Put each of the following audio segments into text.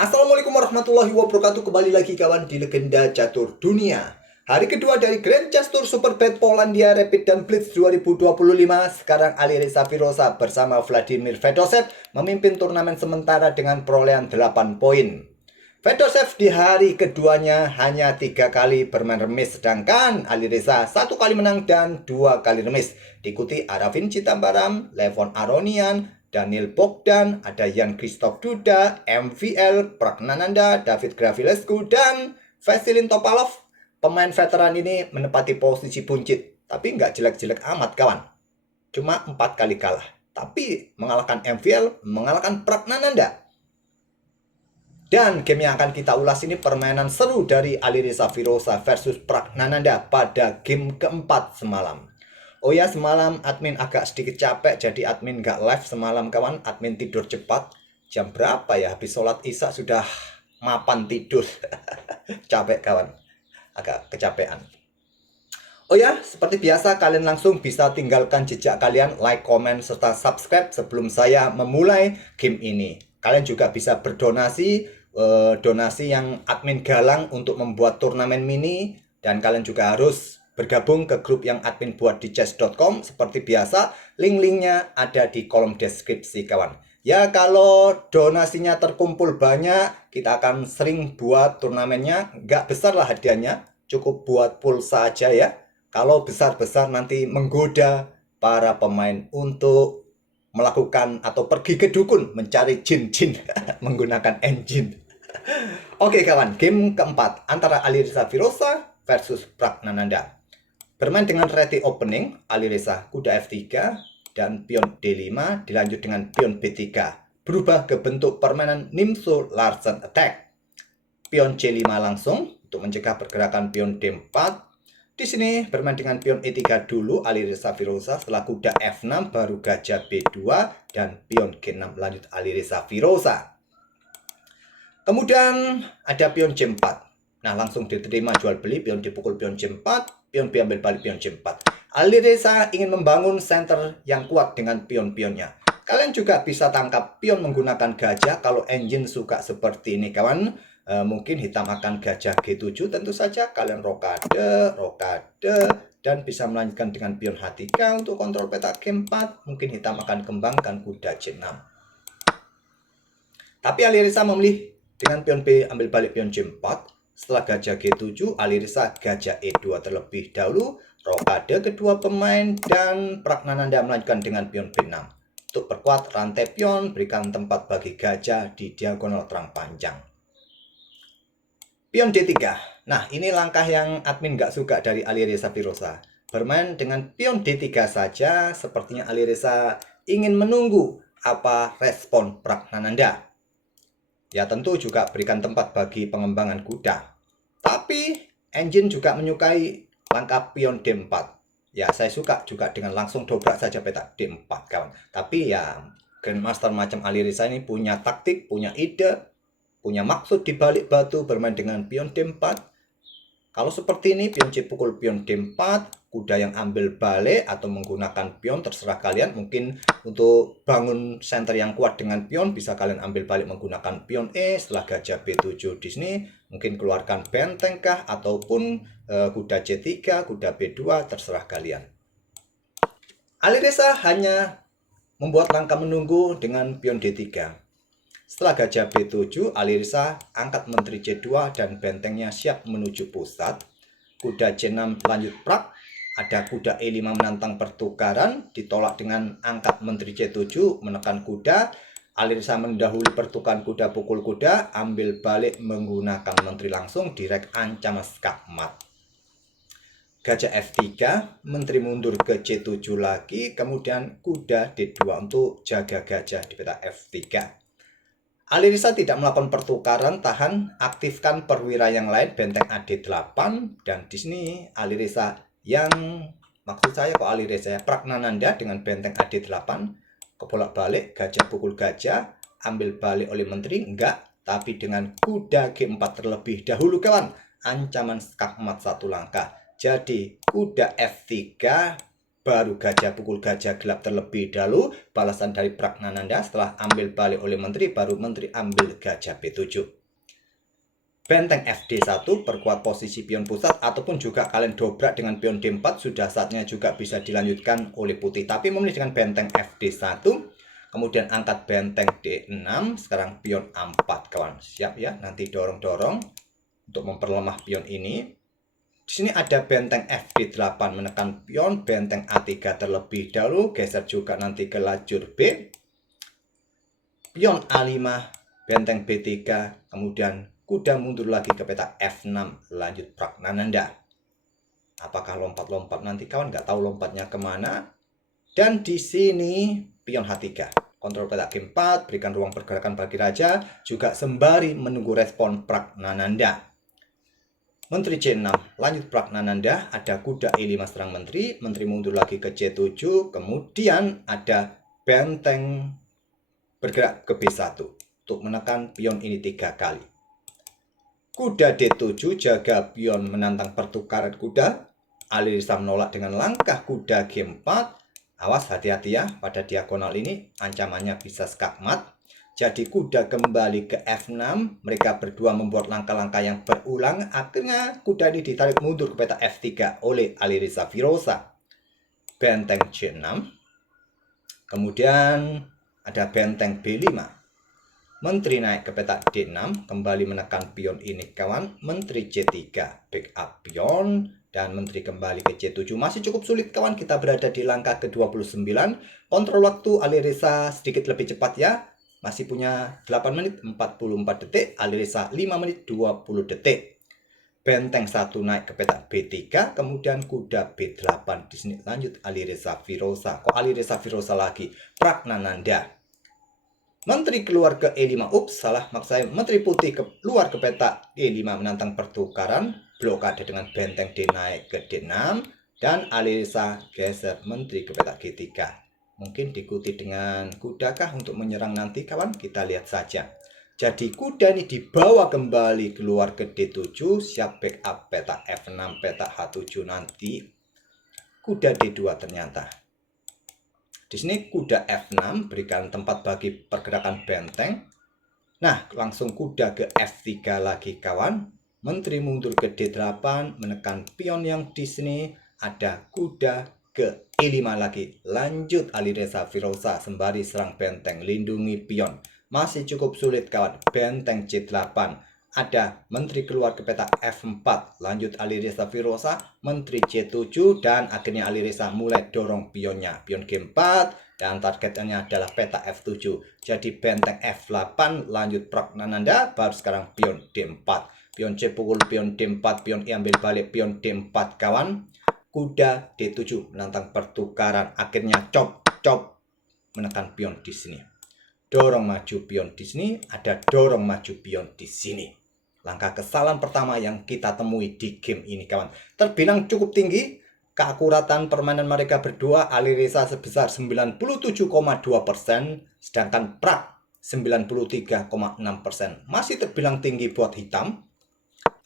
Assalamualaikum warahmatullahi wabarakatuh. Kembali lagi kawan di Legenda Catur Dunia. Hari kedua dari Grand Chess Tour Superbet Polandia Rapid dan Blitz 2025. Sekarang Alireza Firoza bersama Vladimir Fedosev memimpin turnamen sementara dengan perolehan 8 poin. Fedosev di hari keduanya hanya 3 kali bermain remis, sedangkan Alireza 1 kali menang dan 2 kali remis. Diikuti Arafin Citambaram, Levon Aronian, Daniel Bogdan, ada Jan Krzysztof Duda, MVL, Pragnananda, David Gravilescu, dan Vasilin Topalov. Pemain veteran ini menempati posisi buncit, tapi nggak jelek-jelek amat kawan. Cuma 4 kali kalah, tapi mengalahkan MVL, mengalahkan Pragnananda. Dan game yang akan kita ulas ini permainan seru dari Alireza Firoza versus Pragnananda pada game keempat semalam. Oh ya, semalam admin agak sedikit capek, jadi admin nggak live semalam kawan. Admin tidur cepat. Jam berapa ya? Habis sholat isya sudah mapan tidur. Capek kawan. Agak kecapean. Oh ya, seperti biasa kalian langsung bisa tinggalkan jejak kalian, like, komen, serta subscribe sebelum saya memulai game ini. Kalian juga bisa berdonasi, donasi yang admin galang untuk membuat turnamen mini. Dan kalian juga harus bergabung ke grup yang admin buat di chess.com. Seperti biasa, link-linknya ada di kolom deskripsi kawan. Ya, kalau donasinya terkumpul banyak, kita akan sering buat turnamennya. Nggak besar lah hadiahnya, cukup buat pulsa aja ya. Kalau besar-besar nanti menggoda para pemain untuk melakukan atau pergi ke dukun mencari jin-jin menggunakan engine. Oke kawan, game keempat antara Alireza Firoza versus Pragnananda. Bermain dengan ready opening, Alireza kuda F3 dan pion D5 dilanjut dengan pion B3. Berubah ke bentuk permainan Nimzo Larsen attack. Pion C5 langsung untuk mencegah pergerakan pion D4. Di sini bermain dengan pion E3 dulu Alireza Firoza, setelah kuda F6 baru gajah B2 dan pion G6 lanjut Alireza Firoza. Kemudian ada pion C4. Nah, langsung diterima jual beli, pion dipukul pion C4, pion B ambil balik pion C4. Alireza ingin membangun center yang kuat dengan pion-pionnya. Kalian juga bisa tangkap pion menggunakan gajah kalau engine suka seperti ini kawan. Mungkin hitam akan gajah G7, tentu saja kalian rokade, dan bisa melanjutkan dengan pion H3 untuk kontrol peta G4. Mungkin hitam akan kembangkan kuda C6. Tapi Alireza memilih dengan pion B ambil balik pion C4. Setelah gajah G7, Alireza gajah E2 terlebih dahulu, rokade kedua pemain, dan Pragnananda melanjutkan dengan pion B6. Untuk perkuat rantai pion, berikan tempat bagi gajah di diagonal terang panjang. Pion D3. Nah, ini langkah yang admin nggak suka dari Alireza Firoza. Bermain dengan pion D3 saja, sepertinya Alireza ingin menunggu apa respon Pragnananda. Ya, tentu juga berikan tempat bagi pengembangan kuda. Tapi engine juga menyukai langkah pion D4. Ya, saya suka juga dengan langsung dobrak saja peta D4 kawan. Tapi ya, Grandmaster macam Alireza ini punya taktik, punya ide, punya maksud di balik batu bermain dengan pion D4. Kalau seperti ini, pion C pukul pion D4, kuda yang ambil balik atau menggunakan pion terserah kalian. Mungkin untuk bangun center yang kuat dengan pion bisa kalian ambil balik menggunakan pion E. Setelah gajah B7 di sini mungkin keluarkan benteng kah ataupun kuda C3, kuda B2, terserah kalian. Alireza hanya membuat langkah menunggu dengan pion D3. Setelah gajah B7, Alireza angkat menteri C2 dan bentengnya siap menuju pusat. Kuda C6 lanjut prak. Ada kuda E5 menantang pertukaran, ditolak dengan angkat menteri C7, menekan kuda. Alireza mendahului pertukaran kuda pukul kuda, ambil balik menggunakan menteri langsung, direct ancaman skakmat. Gajah F3, menteri mundur ke C7 lagi, kemudian kuda D2 untuk jaga gajah di peta F3. Alireza tidak melakukan pertukaran, tahan, aktifkan perwira yang lain, benteng AD8, dan di sini Alireza yang maksud saya kok Alireza ya, Pragnananda dengan benteng AD8, kebolak balik, gajah pukul gajah, ambil balik oleh menteri, enggak, tapi dengan kuda G4 terlebih dahulu kawan, ancaman skakmat 1 langkah. Jadi kuda F3 baru gajah pukul gajah gelap terlebih dahulu, balasan dari Pragnananda. Setelah ambil balik oleh menteri, baru menteri ambil gajah B7. Benteng FD1 perkuat posisi pion pusat, ataupun juga kalian dobrak dengan pion D4, sudah saatnya juga bisa dilanjutkan oleh putih. Tapi memilih dengan benteng FD1, kemudian angkat benteng D6, sekarang pion A4 kawan. Siap ya, nanti dorong-dorong untuk memperlemah pion ini. Di sini ada benteng FD8 menekan pion, benteng A3 terlebih dahulu, geser juga nanti ke lajur B. Pion A5, benteng B3, kemudian kuda mundur lagi ke peta F6, lanjut Pragnananda. Apakah lompat-lompat nanti kawan? Nggak tahu lompatnya kemana. Dan di sini pion H3. Kontrol peta G4, berikan ruang pergerakan bagi raja, juga sembari menunggu respon Pragnananda. Menteri C6, lanjut Pragnananda, ada kuda E5 serang menteri, menteri mundur lagi ke C7, kemudian ada benteng bergerak ke B1 untuk menekan pion ini 3 kali. Kuda D7 jaga pion menantang pertukaran kuda, Alireza menolak dengan langkah kuda G4, awas hati-hati ya pada diagonal ini, ancamannya bisa skakmat. Jadi kuda kembali ke F6, mereka berdua membuat langkah-langkah yang berulang, akhirnya kuda ini ditarik mundur ke peta F3 oleh Alireza Firoza. Benteng C6, kemudian ada benteng B5. Menteri naik ke peta D6, kembali menekan pion ini kawan, menteri C3, backup pion, dan menteri kembali ke C7. Masih cukup sulit kawan, kita berada di langkah ke-29, kontrol waktu Alireza sedikit lebih cepat ya. Masih punya 8 menit 44 detik, Alireza 5 menit 20 detik. Benteng 1 naik ke peta B3, kemudian kuda B8. Di sini lanjut Alireza Firoza. Kok Alireza Firoza lagi? Pragnananda. Menteri keluar ke E5, ups salah, maksud saya menteri putih keluar ke peta E5 menantang pertukaran, blokade dengan benteng D naik ke D6, dan Alireza geser menteri ke peta G3. Mungkin diikuti dengan kuda kah untuk menyerang nanti kawan? Kita lihat saja. Jadi kuda ini dibawa kembali keluar ke D7, siap backup peta F6, peta H7 nanti. Kuda D2 ternyata. Di sini kuda F6 berikan tempat bagi pergerakan benteng. Nah, langsung kuda ke F3 lagi kawan. Menteri mundur ke D8 menekan pion yang di sini ada kuda ke E5 lagi. Lanjut Alireza Firoza sembari serang benteng, lindungi pion. Masih cukup sulit kawan. Benteng C8. Ada menteri keluar ke peta F4, lanjut Alireza Firoza, menteri C7, dan akhirnya Alireza mulai dorong pionnya, pion G4, dan targetnya adalah peta F7. Jadi benteng F8, lanjut Pragnananda, baru sekarang pion D4. Pion C pukul pion D4, pion E ambil balik pion D4 kawan. Kuda D7 menantang pertukaran, akhirnya cop menekan pion di sini. Dorong maju pion di sini, ada dorong maju pion di sini. Langkah kesalahan pertama yang kita temui di game ini kawan. Terbilang cukup tinggi. Keakuratan permainan mereka berdua, Alireza sebesar 97,2%, sedangkan Prak 93,6%. Masih terbilang tinggi buat hitam.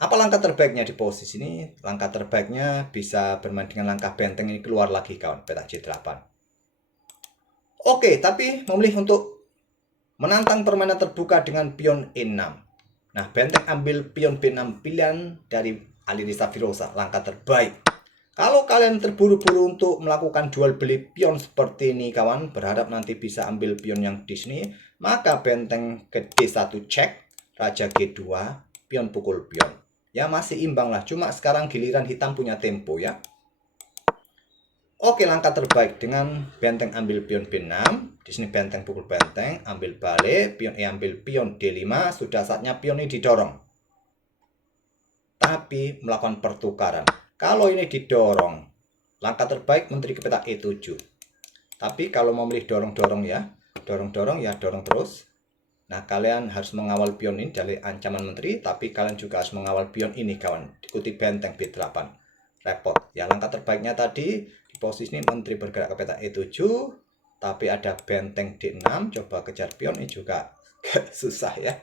Apa langkah terbaiknya di posisi ini? Langkah terbaiknya bisa bermain dengan langkah benteng ini keluar lagi kawan, peta C8. Oke, tapi memilih untuk menantang permainan terbuka dengan pion E6. Nah, benteng ambil pion B6, pilihan dari Alireza Firoza, langkah terbaik. Kalau kalian terburu-buru untuk melakukan jual beli pion seperti ini kawan, berharap nanti bisa ambil pion yang di sini, maka benteng ke D1 cek, raja G2, pion pukul pion. Ya masih imbang lah, cuma sekarang giliran hitam punya tempo ya. Oke, langkah terbaik dengan benteng ambil pion B6. Di sini benteng pukul benteng, ambil balik, pion E ambil pion D5. Sudah saatnya pion ini didorong. Tapi melakukan pertukaran. Kalau ini didorong, langkah terbaik menteri ke peta E7. Tapi kalau mau milih dorong-dorong ya, dorong-dorong ya dorong terus. Nah, kalian harus mengawal pion ini dari ancaman menteri, tapi kalian juga harus mengawal pion ini kawan. Ikuti benteng B8. Repot. Ya, langkah terbaiknya tadi di posisi ini menteri bergerak ke peta E7, tapi ada benteng D6, coba kejar pion ini juga susah ya.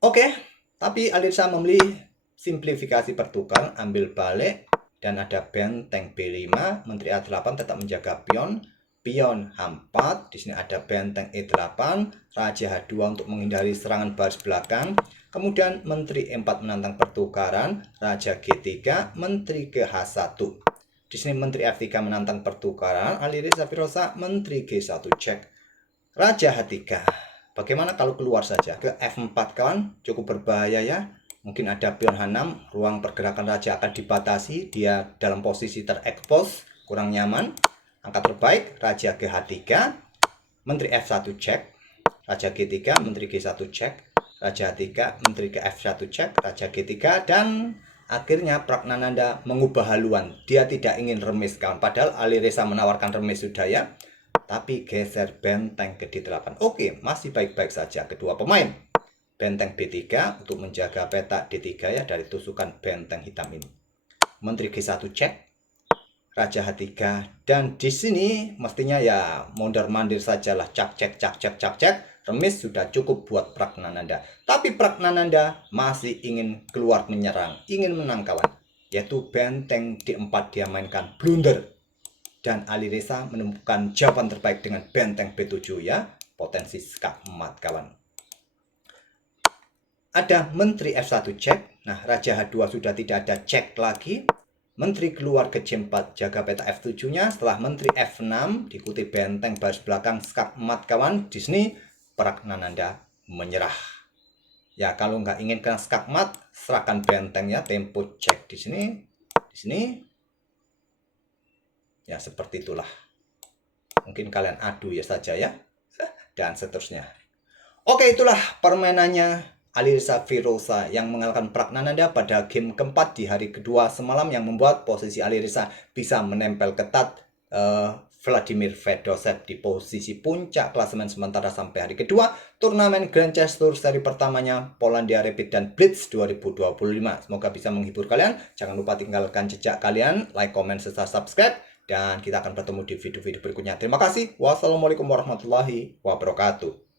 Oke, tapi Alireza memilih simplifikasi pertukaran, ambil balik, dan ada benteng B5, Menteri A8 tetap menjaga pion H4. Di sini ada benteng E8, Raja H2 untuk menghindari serangan baris belakang. Kemudian Menteri E4 menantang pertukaran, Raja G3, Menteri ke H1. Di sini Menteri F3 menantang pertukaran, Alireza Firosa, Menteri G1 cek. Raja H3. Bagaimana kalau keluar saja ke F4 kawan? Cukup berbahaya ya. Mungkin ada pion H6, ruang pergerakan raja akan dibatasi, dia dalam posisi terekspos, kurang nyaman. Angka terbaik, Raja ke H3, Menteri F1 cek, Raja G3, Menteri G1 cek, Raja H3, Menteri ke F1 cek, Raja G3, dan akhirnya Pragnananda mengubah haluan. Dia tidak ingin remis kawan, padahal Alireza menawarkan remis sudah ya. Tapi geser benteng ke D8. Oke, masih baik-baik saja kedua pemain. Benteng B3 untuk menjaga peta D3 ya dari tusukan benteng hitam ini. Menteri G1 cek, Raja H3, dan di sini mestinya ya mondar-mandir sajalah, cak cek. Remis sudah cukup buat Pragnananda. Tapi Pragnananda masih ingin keluar menyerang, ingin menang kawan. Yaitu benteng D4 dia mainkan blunder. Dan Alireza menemukan jawaban terbaik dengan benteng B7 ya, potensi skak emat kawan. Ada Menteri F1 cek. Nah, Raja H2 sudah tidak ada cek lagi. Menteri keluar ke C4, jaga peta F7-nya. Setelah Menteri F6, diikuti benteng baris belakang skak emat kawan. Di sini Pragnananda menyerah. Ya, kalau nggak ingin kena skak emat, serahkan bentengnya, tempo cek di sini. Di sini. Ya, seperti itulah. Mungkin kalian adu ya saja ya. Dan seterusnya. Oke, itulah permainannya Alireza Firosa yang mengalahkan Pragnananda pada game keempat di hari kedua semalam, yang membuat posisi Alireza bisa menempel ketat Vladimir Fedosev di posisi puncak klasemen sementara sampai hari kedua turnamen Grand Chess Tour seri pertamanya Polandia Rapid dan Blitz 2025. Semoga bisa menghibur kalian. Jangan lupa tinggalkan jejak kalian, like, komen, serta subscribe, dan kita akan bertemu di video-video berikutnya. Terima kasih. Wassalamualaikum warahmatullahi wabarakatuh.